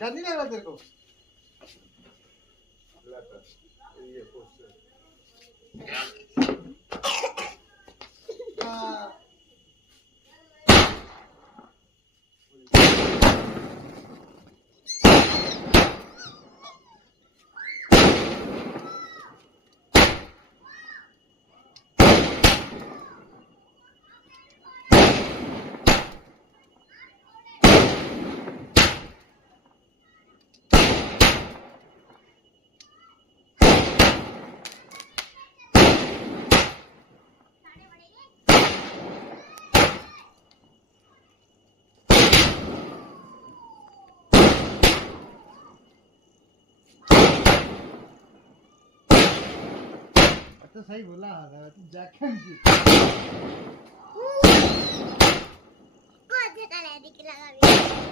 गंदी लग रहा तेरे को? ये तो सही बोला जैकन जी को अच्छा दिख रहा है